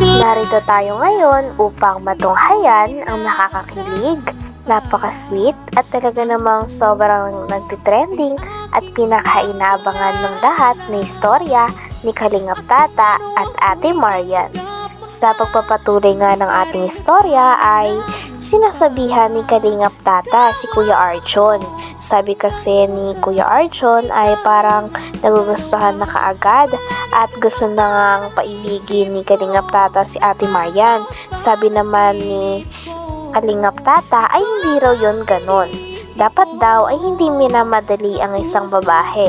Narito tayo ngayon upang matunghayan ang nakakakilig, napaka-sweet at talaga namang sobrang nagtitrending at pinakainaabangan ng lahat na istorya ni Kalingap Tata at Ate Marian. Sa pagpapatuloy nga ng ating istorya ay sinasabihan ni Kalingap Tata si Kuya Arjon. Sabi kasi ni Kuya Arjon ay parang nagugustuhan na kaagad at gusto na ngang paibigin ni Kalingap Tata si Ate Marian. Sabi naman ni Kalingap Tata ay hindi raw yun ganon. Dapat daw ay hindi minamadali ang isang babae.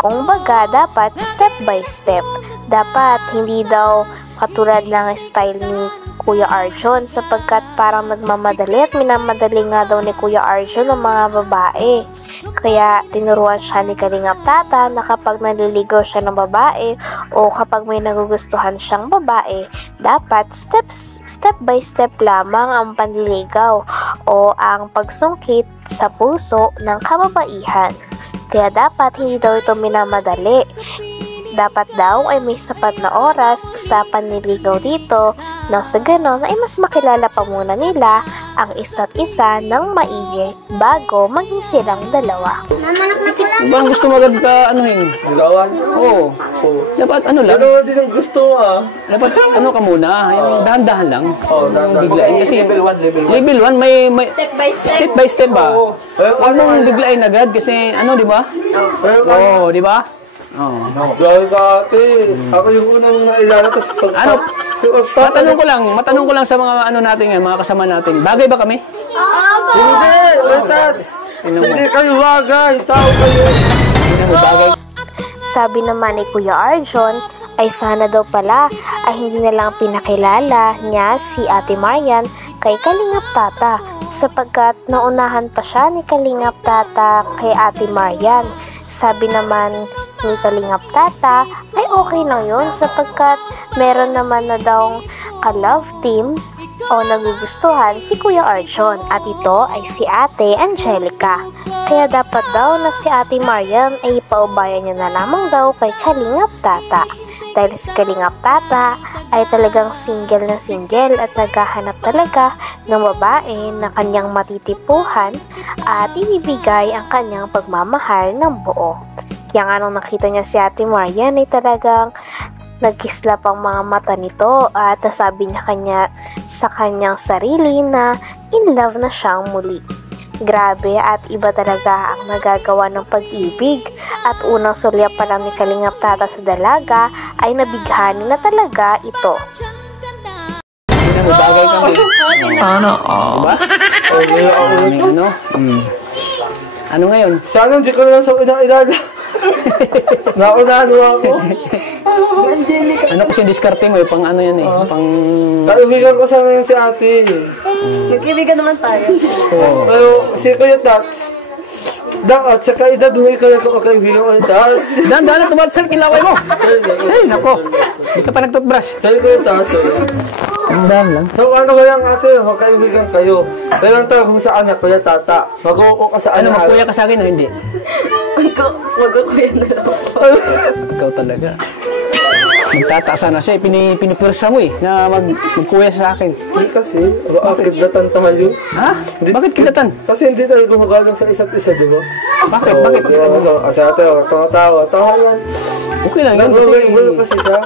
Kung baga, dapat step by step. Dapat hindi daw katulad ng style ni Kuya Arjon sapagkat parang nagmamadali at minamadali nga daw ni Kuya Arjon ang mga babae. Kaya tinuruan siya ni Kalingap Tata na kapag naliligaw siya ng babae o kapag may nagugustuhan siyang babae, dapat step by step lamang ang panliligaw o ang pagsungkit sa puso ng kababaihan. Kaya dapat hindi daw ito minamadali. Dapat daw ay may sapat na oras sa panliligaw dito nang sa ganon ay mas makilala pa muna nila ang isa't isa ng maigi bago maging silang dalawa. Bang gusto mo agad ka anuhin? Ligawan? Oo. Dapat ano lang? Ano din ang gusto Dapat ano ka muna, yung dahan-dahan lang. Oo, dahan-dahan. Biglain kasi level 1. Level 1 may step by step ba? Huwag mong biglain agad kasi ano, di ba? Oo, di ba? Oo. Dahil ka ate, ako yung unang nailala tapos ano? Matanong ko lang sa mga ano natin ngayon, mga kasama natin. Bagay ba kami? Hindi, hindi kayo bagay, tao kayo. Bagay. Sabi naman ni Kuya Arjon ay sana daw pala ay hindi na lang pinakilala niya si Ate Marian kay Kalingap Tata sapagkat naunahan pa siya ni Kalingap Tata kay Ate Marian. Sabi naman ni Kalingap Tata ay okay lang yun sapagkat meron naman na daw ka-love team o nagugustuhan si Kuya Arjon at ito ay si Ate Angelica. Kaya dapat daw na si Ate Marian ay paubayan niya na lamang daw kay Kalingap Tata. Dahil si Kalingap Tata ay talagang single na single at naghahanap talaga ng babae na kanyang matitipuhan at ibibigay ang kanyang pagmamahal ng buo. Kaya nga nung nakita niya si Ate Marian ay talagang nagkislap ang mga mata nito at nasabi niya sa kanyang sarili na in love na siyang muli. Grabe at iba talaga ang nagagawa ng pag-ibig at unang sulya pa lang ni Kalingap Tata sa dalaga ay nabighani na talaga ito. Bagay kami. Sana Diba? Ano? Ano ngayon? Sana hindi ko lang sa unang-ilala. Naunahan mo ako. Ano kasi diskarte mo pang ano yan pang... Kaibigan ko sana yun si ate. Magkibigan naman tayo. Oo. Pero si Kuya Tats, at saka edad mo ikaw yung kaibigan ko ni Tats. Dahan-dahan na tumat sa kilaway mo. Ay, nako. Hindi ka pa nag-toothbrush. Sabi Kuya Tats. Dahan lang. So ano kayang ate, magkaibigan kayo. Pero ang tawag mo sa anak, Kuya Tata. Mag-uoko ka sa Ano, anak. magkuya ka sa akin o hindi? Magkukuya na lang. Ikaw talaga. Magtataasa na siya, pinipwersa mo na magkuya sa akin. Hindi kasi, kidlatan tayo. Ha? Bakit kidlatan? Kasi hindi tayo gumagalang sa isa't isa, di ba? Bakit? Bakit? Kasi ate, tawa yan. Okay lang yan Nag-uway kasi siya.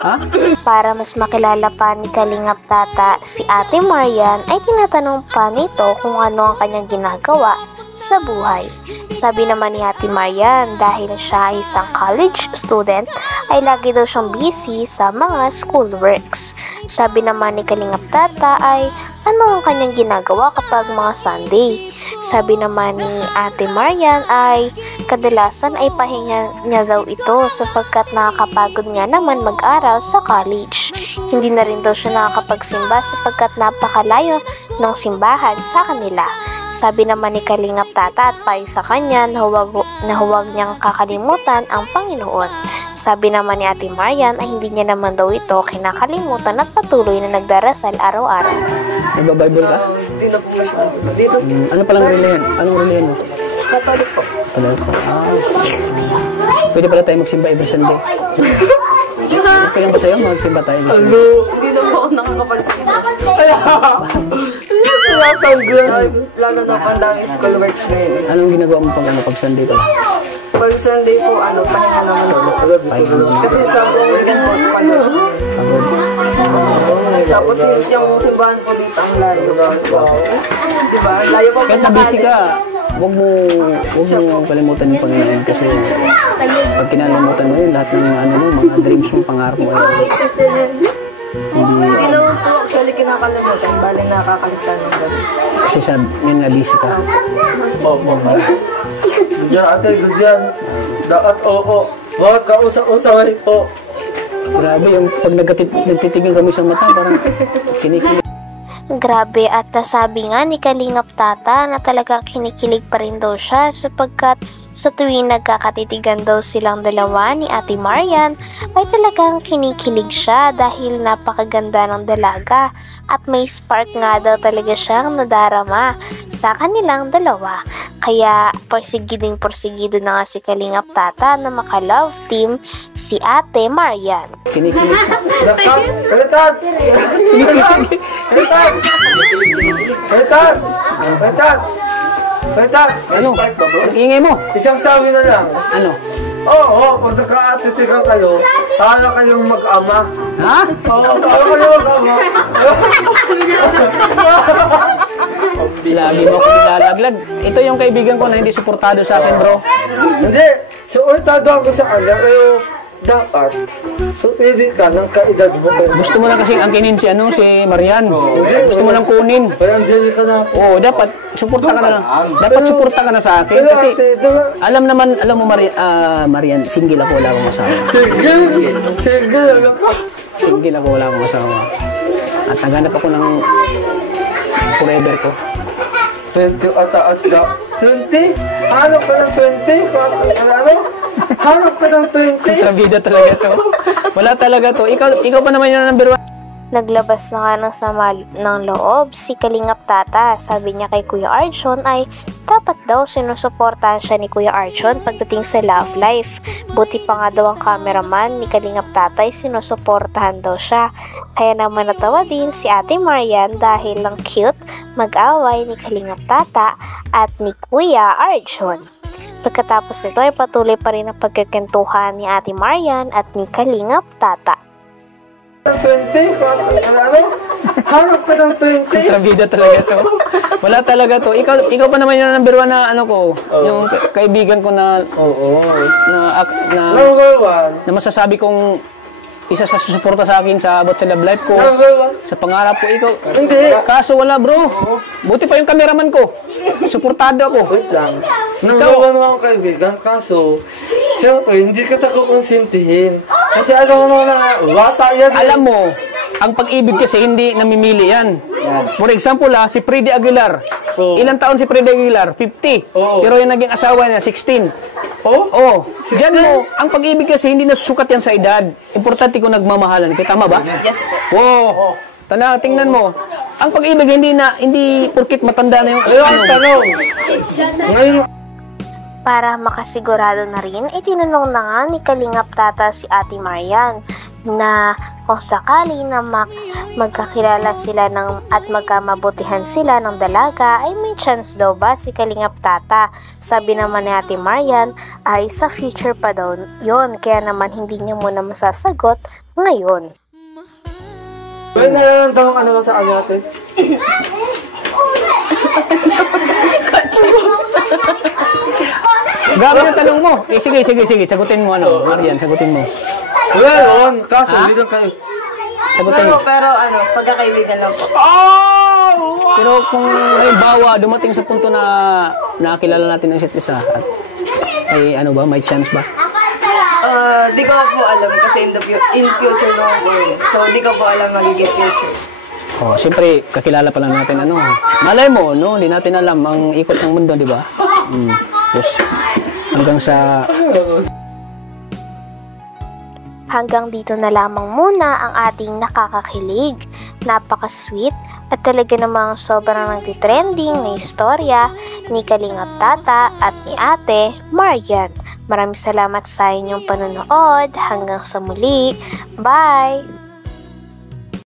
Ha? Para mas makilala pa ni Kalingap Tata si Ate Marian ay tinatanong pa nito kung ano ang kanyang ginagawa sa buhay. Sabi naman ni Ate Marian dahil siya ay isang college student ay lagi daw siyang busy sa mga schoolworks. Sabi naman ni Kalingap Tata ay ano ang kanyang ginagawa kapag mga Sunday. Sabi naman ni Ate Marian ay kadalasan ay pahinga niya daw ito sapagkat nakakapagod nga naman mag-aral sa college. Hindi na rin daw siya nakakapagsimba sapagkat napakalayo ng simbahan sa kanila. Sabi naman ni Kalingap Tata at payo sa kanya na huwag niyang kakalimutan ang Panginoon. Sabi naman ni Ate Marian ay hindi niya naman daw ito kinakalimutan at patuloy na nagdarasal araw-araw. Nagba-Bible ka? Hindi na po dito. Ano palang relihiyon? Anong relihiyon mo? Katolik po. Katolik po. Pwede pala tayo magsimba every Sunday. Okay lang ba sa'yo? Magsimba tayo. Ano? Hindi na po ako nakakapagsimba. Kaya, tinatanggol. Lalo na pandaming school works ngayon. Anong ginagawa mo pag Sunday ka? Pag Sunday po, pahinga naman ako. Kasi sa weekend po, pagod. Tapos yung simbahan po dito ang layo. Diba? Layo pa po. Kahit na busy ka, huwag mo kalimutan yung Panginoon kasi pag kinalimutan mo yun, lahat ng mga dreams mo, pangarap mo, Hindi naman po actually kinakalimutan. Bali nakakaligtan ng gabi. kasi yun na busy ka. Diyan ate, diyan. Dapat oo. Bakit kausap-usapay po? Grabe, yung pag nagtitigil kami sa mata, parang kinikilig. Grabe, at nasabi nga ni Kalingap Tata na talagang kinikilig pa rin daw siya sapagkat sa tuwing nagkakatitigan daw silang dalawa ni Ate Marian ay talagang kinikilig siya dahil napakaganda ng dalaga at may spark nga daw talaga siyang nadarama sa kanilang dalawa. Kaya porsigido na nga si Kalingap Tata na maka-love team si Ate Marian. Kinikilig siya. Kalitan! Kalitan! Kalitan! Kalitan! Kalitan! Ano? Ang ingay mo? Isang sabi na lang. Ano? Oo, pag nagka-atitikan kayo, para kayong mag-ama. Ha? Oo, para kayong mag-ama. Lagi mo ako nilalaglag. Ito yung kaibigan ko na hindi suportado sa akin, bro. Hindi, suportado ako sa kanya, pero dapat, pwede ka ng kaedad mo. Gusto mo lang kasing angkinin si Marian. Gusto mo lang kunin. Parang dyan ka na. Oo, dapat suporta ka na lang. Dapat suporta ka na sa akin Pero kasi ate, diba? alam mo Marian, single ako, wala akong asawa. Sige, lang ka. Single ako, wala akong asawa. At naghanap ako ng forever ko. 20 ataas ka. 20? Hanap ka ng 20? Ano? Hanap ka ng 20? Kontrabida talaga to. Wala talaga to. Ikaw pa naman yung number 1. Naglabas na nga ng sama ng loob si Kalingap Tata. Sabi niya kay Kuya Arjun ay dapat daw sinusuportahan siya ni Kuya Arjun pagdating sa love life. Buti pa nga daw ang cameraman ni Kalingap Tata ay sinusuportahan daw siya. Kaya naman natawa din si Ate Marian dahil lang cute mag-away ni Kalingap Tata at ni Kuya Arjun. Pagkatapos nito ay patuloy pa rin ang pagkikentuhan ni Ate Marian at ni Kalingap Tata. 20? Ano? Hanap ka ng 20? Kontrabida talaga to. Wala talaga to. Ikaw pa naman yung number 1 na yung kaibigan ko na Number 1. na masasabi kong isa sa susuporta sa akin sa about sa love life ko, Number 1. sa pangarap ko, ikaw. Hindi. Kaso wala, bro. Buti pa yung cameraman ko. Suportado ako. Wait lang. Number 1 mga kaibigan, kaso, siyempre, hindi ka konsintihin. Kasi alam mo naman na, bata yan. Alam mo, ang pag-ibig kasi hindi namimili yan. For example, si Freddy Aguilar. Oo. Ilang taon si Freddy Aguilar? 50. Oo. Pero yung naging asawa niya, 16. Oh? Diyan mo, ang pag-ibig kasi hindi nasusukat yan sa edad. Importante kung nagmamahalan. Kaya tama ba? Yes po. Wow. Tingnan mo. Ang pag-ibig hindi porkit matanda na yung Ang tanong. Ngayon, Para makasigurado na rin, itinanong na nga ni Kalingap Tata si Ate Marian na kung sakali na magkakilala sila at magkamabutihan sila ng dalaga ay may chance daw ba si Kalingap Tata. Sabi naman ni Ate Marian ay sa future pa daw yon, kaya naman hindi niya muna masasagot ngayon. pwede na lang tanong ano sa kanya natin. Grabe yung tanong mo. Sige. Sagutin mo, Marian, sagutin mo. Well, kaso, hindi lang kayo. Sagutin mo. Pero pagkakaibigan lang po. Pero kung halimbawa, dumating sa punto na nakakilala natin ang isa't isa, at ay may chance ba? Di ko po alam kasi in future no po. So, di ko po alam magiging future. Siyempre, kakilala pa lang natin malay mo, hindi natin alam ang ikot ng mundo, di ba? Yes. Hanggang dito na lamang muna ang ating nakakakilig, napaka-sweet At talaga namang sobrang nagtitrending na istorya ni Kalingap Tata at ni Ate Marian. Maraming salamat sa inyong panonood. Hanggang sa muli. Bye!